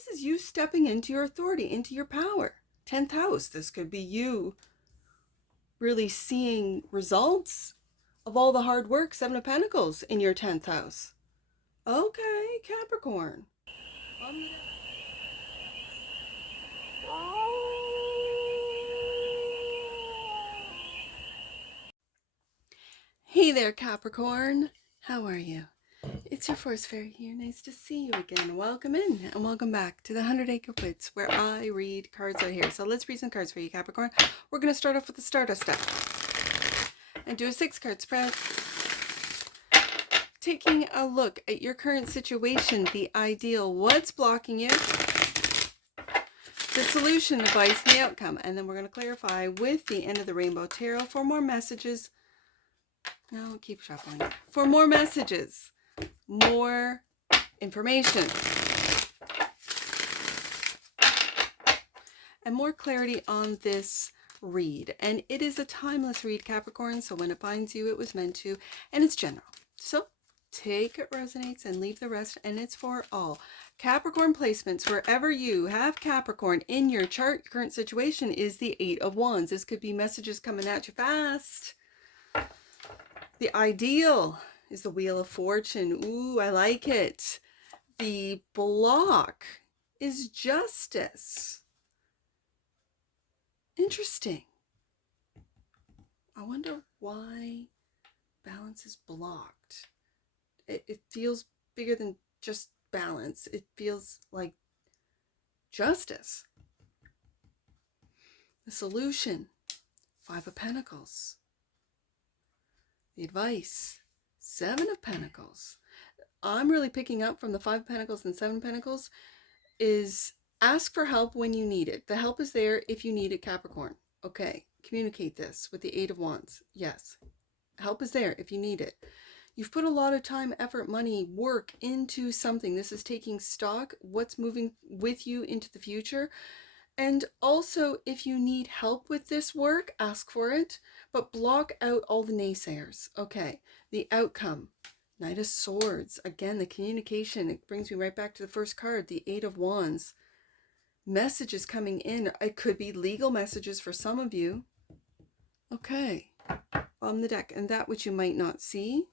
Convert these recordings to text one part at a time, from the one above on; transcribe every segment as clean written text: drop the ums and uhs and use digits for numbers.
This is you stepping into your authority, into your power. 10th house, this could be you really seeing results of all the hard work. 7 of Pentacles in your 10th house. Okay, Capricorn. Hey there, Capricorn. How are you? It's your force fairy here. Nice to see you again. Welcome in and welcome back to the 100 Acre Woods, where I read cards out here. So let's read some cards for you, Capricorn. We're going to start off with the Stardust deck and do a 6-card spread. Taking a look at your current situation, the ideal, what's blocking you, the solution, advice, and the outcome. And then we're going to clarify with the End of the Rainbow Tarot for more messages. No, keep shuffling. For more messages, more information, and more clarity on this read. And it is a timeless read, Capricorn, so when it finds you, it was meant to, and it's general. So take it resonates and leave the rest, and it's for all. Capricorn placements, wherever you have Capricorn in your chart, your current situation is the 8 of Wands. This could be messages coming at you fast. The ideal is the Wheel of Fortune. Ooh, I like it. The block is Justice. Interesting. I wonder why balance is blocked. It feels bigger than just balance. It feels like justice. The solution, 5 of Pentacles. The advice, 7 of Pentacles. I'm really picking up from the 5 of Pentacles and 7 of Pentacles is ask for help when you need it. The help is there if you need it, Capricorn. Okay, communicate this with the 8 of Wands. Yes, help is there if you need it. You've put a lot of time, effort, money, work into something. This is taking stock, what's moving with you into the future. And also, if you need help with this work, ask for it, but block out all the naysayers. Okay, the outcome, Knight of Swords. Again, the communication, it brings me right back to the first card, the 8 of Wands. Messages coming in. It could be legal messages for some of you. Okay, on the deck. And that which you might not see,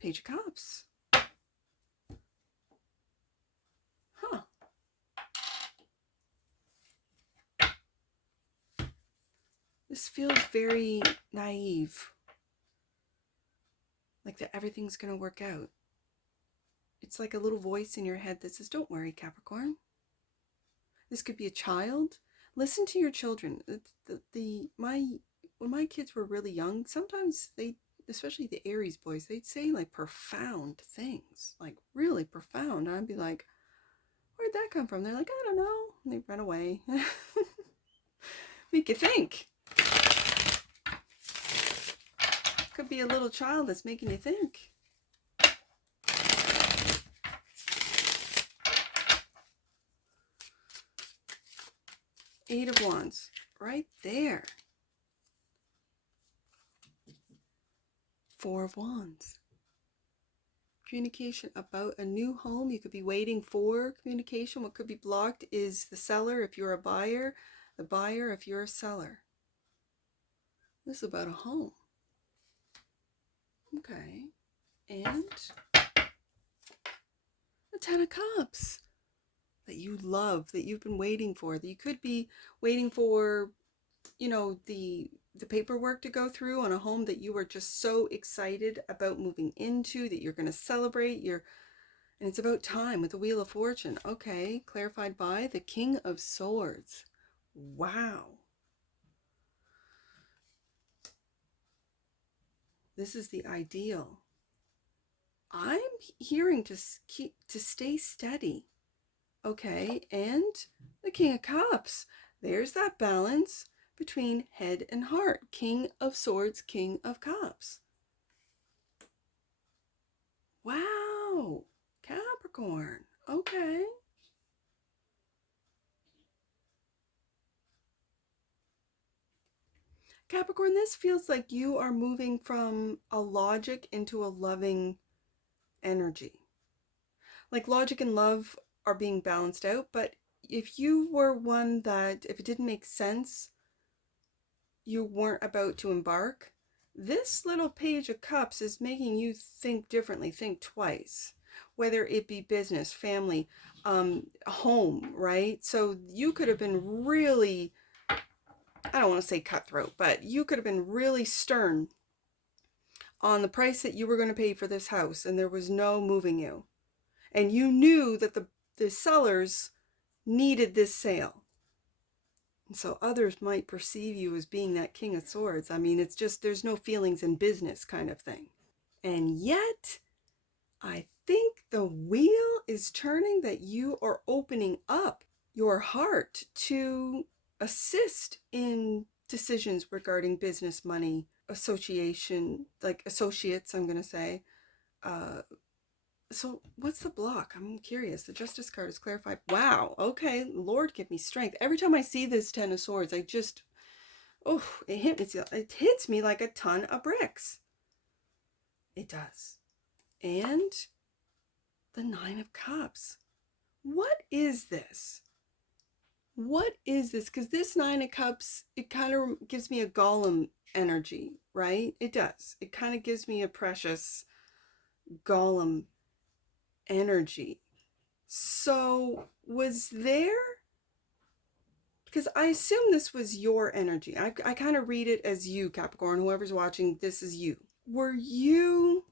Page of Cups. Huh. This feels very naive. Like that everything's going to work out. It's like a little voice in your head that says, don't worry, Capricorn. This could be a child. Listen to your children. When my kids were really young, sometimes they, especially the Aries boys, they'd say like profound things, like really profound. And I'd be like, where'd that come from? They're like, I don't know. And they run away. Make you think. Could be a little child that's making you think. Eight of Wands, right there. 4 of Wands. Communication about a new home. You could be waiting for communication. What could be blocked is the seller if you're a buyer, the buyer if you're a seller. This is about a home. Okay. And the 10 of Cups. That you love, that you've been waiting for, that you could be waiting for, you know, the paperwork to go through on a home that you are just so excited about moving into, that you're going to celebrate. And it's about time with the Wheel of Fortune. Okay, clarified by the King of Swords. Wow. This is the ideal. I'm hearing to stay steady. Okay, and the King of Cups. There's that balance between head and heart. King of Swords, King of Cups. Wow, Capricorn. Okay. Capricorn, this feels like you are moving from a logic into a loving energy. Like logic and love are being balanced out. But if you were one that, if it didn't make sense, you weren't about to embark, this little page of cups is making you think differently, think twice, whether it be business, family, home, right? So you could have been really, I don't want to say cutthroat, but you could have been really stern on the price that you were going to pay for this house, and there was no moving you. And you knew that the sellers needed this sale. And so others might perceive you as being that King of Swords. I mean, it's just, there's no feelings in business kind of thing. And yet, I think the wheel is turning, that you are opening up your heart to assist in decisions regarding business, money, association, like associates, I'm going to say. So what's the block? I'm curious. The Justice card is clarified. Wow. Okay. Lord, give me strength. Every time I see this Ten of Swords, I just, oh, it hits me like a ton of bricks. It does. And the Nine of Cups. What is this? What is this? Because this Nine of Cups, it kind of gives me a golem energy, right? It does. It kind of gives me a precious golem energy. So was there, because I assume this was your energy. I kind of read it as you, Capricorn, whoever's watching, this is you. Were you,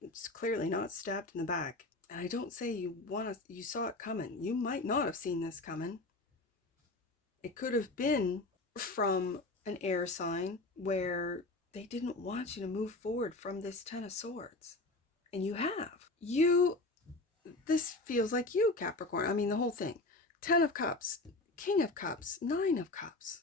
it's clearly not stabbed in the back. And I don't say you saw it coming. You might not have seen this coming. It could have been from an air sign where they didn't want you to move forward from this Ten of Swords. And you have. This feels like you, Capricorn. I mean, the whole thing. Ten of Cups, King of Cups, Nine of Cups.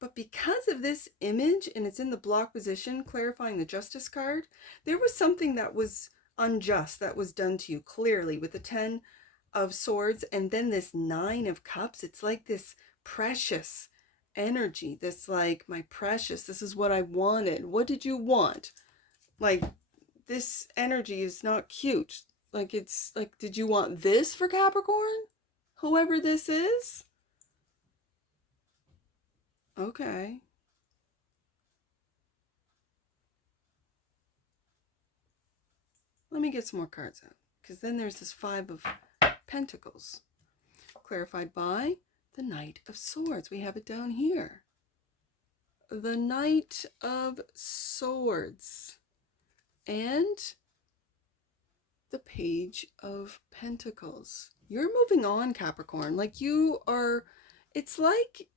But because of this image, and it's in the block position, clarifying the Justice card, there was something that was unjust that was done to you, clearly, with the Ten of Swords, and then this Nine of Cups. It's like this precious energy, this like, my precious, this is what I wanted. What did you want? Like, this energy is not cute. Like, it's like, did you want this for Capricorn? Whoever this is? Okay. Let me get some more cards out. Because then there's this Five of Pentacles. Clarified by the Knight of Swords. We have it down here. The Knight of Swords. And the Page of Pentacles. You're moving on, Capricorn. Like, you are, it's like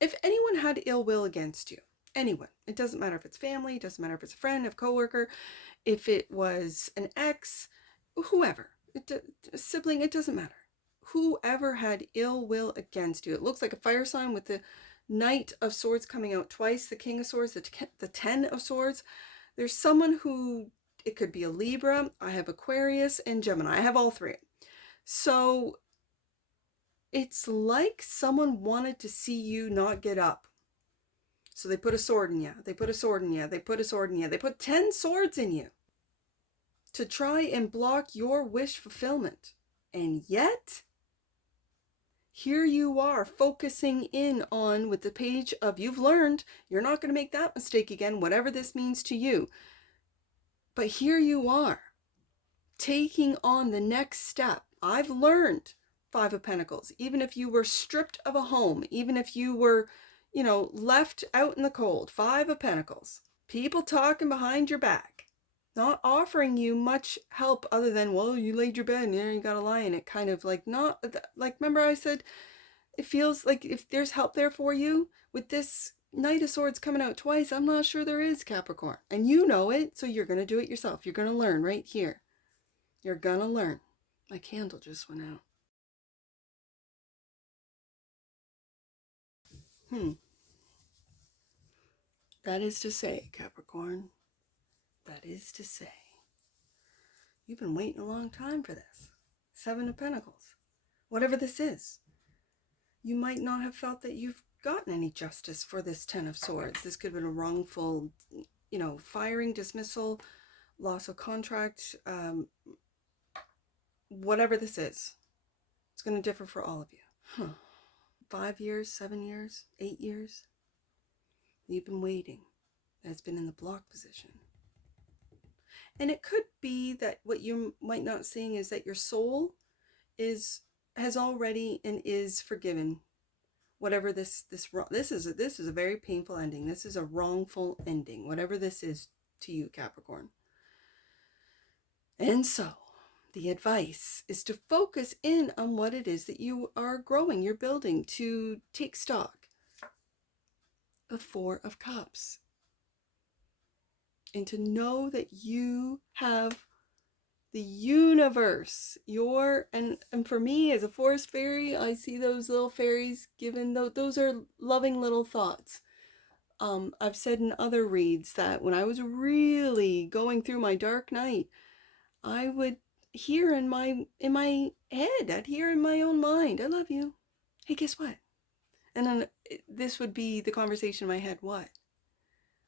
if anyone had ill will against you, anyone, it doesn't matter if it's family, it doesn't matter if it's a friend, a coworker, if it was an ex, whoever, a sibling, it doesn't matter. Whoever had ill will against you. It looks like a fire sign with the Knight of Swords coming out twice, the King of Swords, the Ten of Swords. There's someone who, it could be a Libra, I have Aquarius and Gemini. I have all three. So it's like someone wanted to see you not get up. So they put a sword in you. They put a sword in you. They put a sword in you. They put 10 swords in you to try and block your wish fulfillment. And yet, here you are focusing in on, with the Page of, you've learned, you're not going to make that mistake again, whatever this means to you. But here you are, taking on the next step. I've learned, Five of Pentacles, even if you were stripped of a home, even if you were, left out in the cold, Five of Pentacles, people talking behind your back, not offering you much help other than, well, you laid your bed and there you got to lie in it, kind of like, not like, remember I said, it feels like if there's help there for you, with this Knight of Swords coming out twice, I'm not sure there is, Capricorn. And you know it, so you're going to do it yourself. You're going to learn right here. You're going to learn. My candle just went out. That is to say, Capricorn, that is to say, you've been waiting a long time for this. Seven of Pentacles. Whatever this is. You might not have felt that you've gotten any justice for this Ten of Swords. This could have been a wrongful, firing, dismissal, loss of contract, whatever this is, it's going to differ for all of you. 5 years, 7 years, 8 years. You've been waiting. That's been in the block position. And it could be that what you might not seeing is that your soul has already and is forgiven whatever this is a very painful ending. This is a wrongful ending, whatever this is to you, Capricorn. And so the advice is to focus in on what it is that you are growing, you're building, to take stock. The Four of Cups. And to know that you have the universe, and for me as a forest fairy, I see those little fairies given, those are loving little thoughts. I've said in other reads that when I was really going through my dark night, I would hear in my head, I'd hear in my own mind, I love you. Hey, guess what? And then this would be the conversation in my head, what?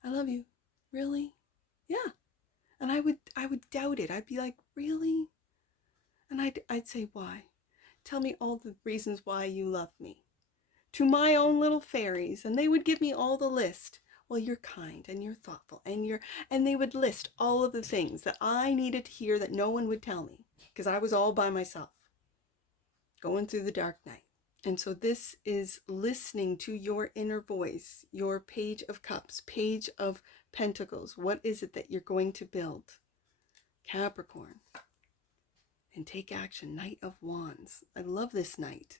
I love you. Really? Yeah. And I would doubt it. I'd be like, really? And I'd say, why? Tell me all the reasons why you love me. To my own little fairies. And they would give me all the list. Well, you're kind and you're thoughtful and they would list all of the things that I needed to hear that no one would tell me, because I was all by myself going through the dark night. And so this is listening to your inner voice, your Page of Cups, Page of Pentacles. What is it that you're going to build? Capricorn. And take action. Knight of Wands. I love this knight.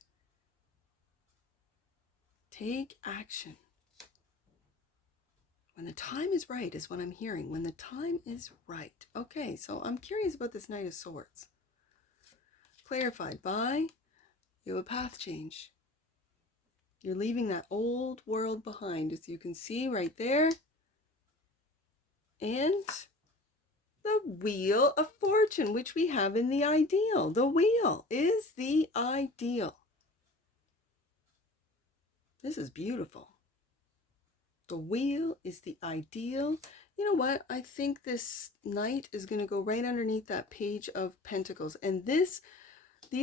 Take action. When the time is right is what I'm hearing. When the time is right. Okay, so I'm curious about this Knight of Swords. Clarified by, you have a path change. You're leaving that old world behind, as you can see right there. And the Wheel of Fortune, which we have in the ideal. The wheel is the ideal. This is beautiful. The wheel is the ideal. You know what? I think this knight is going to go right underneath that Page of Pentacles. And these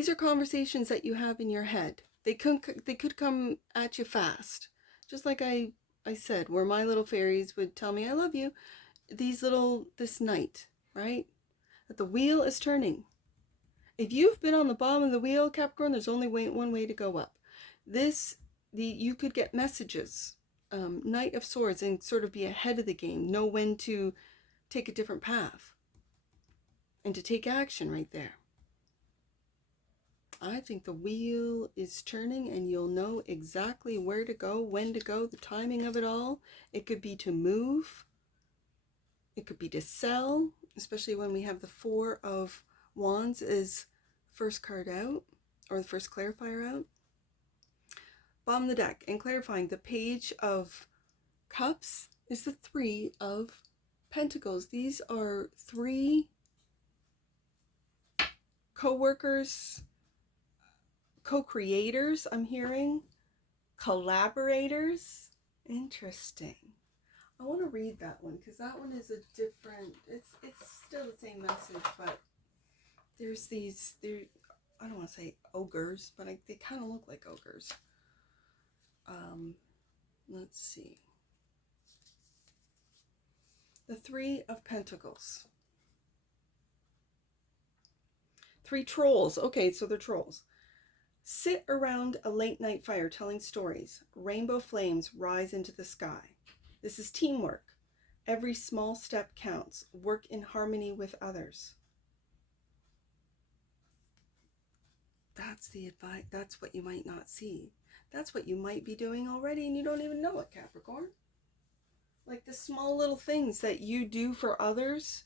are conversations that you have in your head. They could come at you fast. Just like I said, where my little fairies would tell me, I love you. This knight, right? That the wheel is turning. If you've been on the bottom of the wheel, Capricorn, there's only one way to go up. You could get messages, Knight of Swords, and sort of be ahead of the game, know when to take a different path and to take action right there. I think the wheel is turning and you'll know exactly where to go, when to go, the timing of it all. It could be to move. It could be to sell, especially when we have the Four of Wands as first card out, or the first clarifier out. Bottom of the deck, and clarifying, the Page of Cups is the Three of Pentacles. These are three co-workers, co-creators, I'm hearing, collaborators. Interesting. I want to read that one because that one is a different, it's still the same message, but there's I don't want to say ogres, but they kind of look like ogres. Let's see. The Three of Pentacles. Three trolls. Okay, so they're trolls. Sit around a late night fire telling stories. Rainbow flames rise into the sky. This is teamwork. Every small step counts. Work in harmony with others. That's the advice. That's what you might not see. That's what you might be doing already and you don't even know it, Capricorn. Like the small little things that you do for others,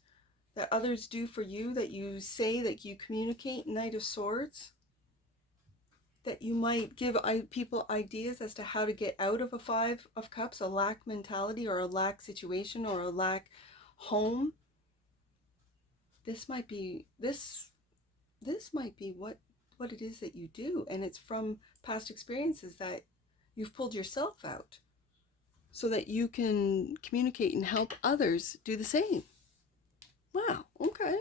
that others do for you, that you say, that you communicate, Knight of Swords. That you might give people ideas as to how to get out of a Five of Cups, a lack mentality or a lack situation or a lack home. This might be what it is that you do, and it's from past experiences that you've pulled yourself out so that you can communicate and help others do the same. Wow, okay.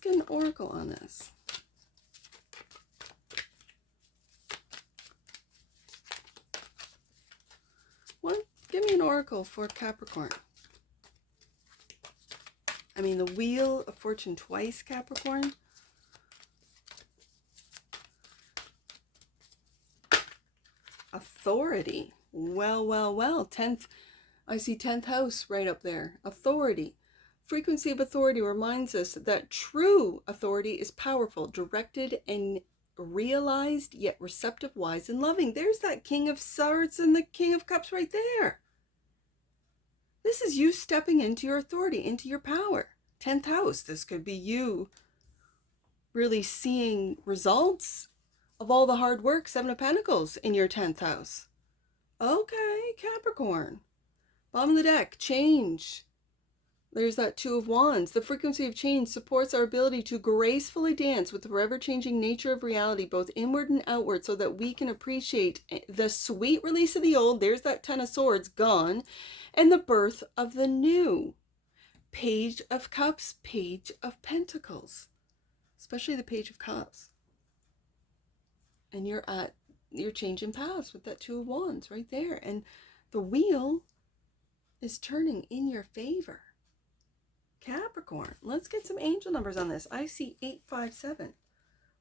get an oracle on this. Give me an oracle for Capricorn. I mean, the Wheel of Fortune twice, Capricorn. Authority. Well, well, well. 10th, I see 10th house right up there. Authority. Frequency of authority reminds us that true authority is powerful, directed and realized, yet receptive, wise, and loving. There's that King of Swords and the King of Cups right there. This is you stepping into your authority, into your power. 10th house. This could be you really seeing results of all the hard work. 7 of Pentacles in your 10th house. Okay, Capricorn. Bottom of the deck, change. There's that 2 of Wands. The frequency of change supports our ability to gracefully dance with the forever-changing nature of reality, both inward and outward, so that we can appreciate the sweet release of the old. There's that 10 of Swords, gone. And the birth of the new. Page of Cups, Page of Pentacles. Especially the Page of Cups. And you're changing paths with that 2 of Wands right there. And the wheel is turning in your favor. Capricorn, let's get some angel numbers on this. I see 857.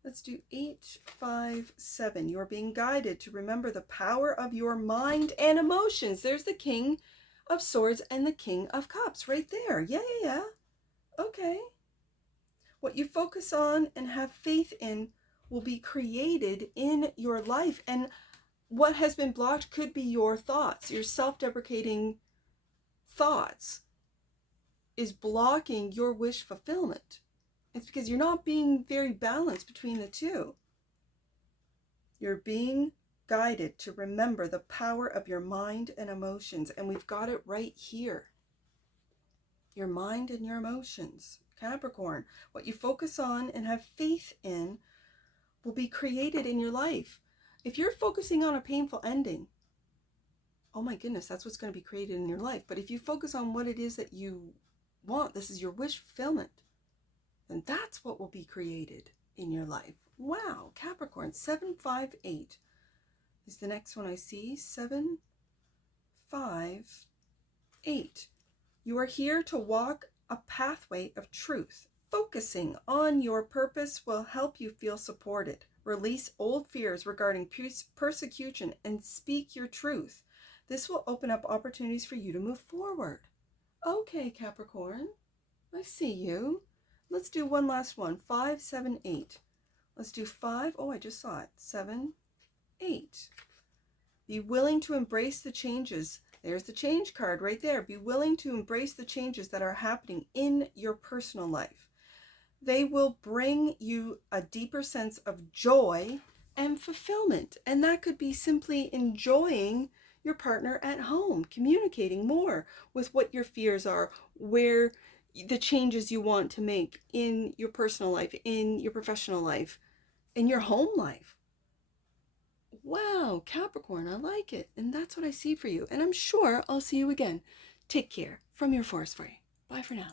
Let's do 857. You're being guided to remember the power of your mind and emotions. There's the King of Swords and the King of Cups right there. Yeah. Okay. What you focus on and have faith in will be created in your life. And what has been blocked could be your thoughts, your self-deprecating thoughts is blocking your wish fulfillment. It's because you're not being very balanced between the two. You're being guided to remember the power of your mind and emotions. And we've got it right here. Your mind and your emotions. Capricorn, what you focus on and have faith in will be created in your life. If you're focusing on a painful ending, oh my goodness, that's what's going to be created in your life. But if you focus on what it is that you want, this is your wish fulfillment, then that's what will be created in your life. Wow, Capricorn, 758 is the next one I see. 758. You are here to walk a pathway of truth. Focusing on your purpose will help you feel supported. Release old fears regarding persecution and speak your truth. This will open up opportunities for you to move forward. Okay, Capricorn, I see you. Let's do one last one. 578. Let's do 5. Oh, I just saw it. 7, 8. Be willing to embrace the changes. There's the change card right there. Be willing to embrace the changes that are happening in your personal life. They will bring you a deeper sense of joy and fulfillment. And that could be simply enjoying your partner at home, communicating more with what your fears are, where the changes you want to make in your personal life, in your professional life, in your home life. Wow, Capricorn, I like it. And that's what I see for you. And I'm sure I'll see you again. Take care from your Forest Fairy. Bye for now.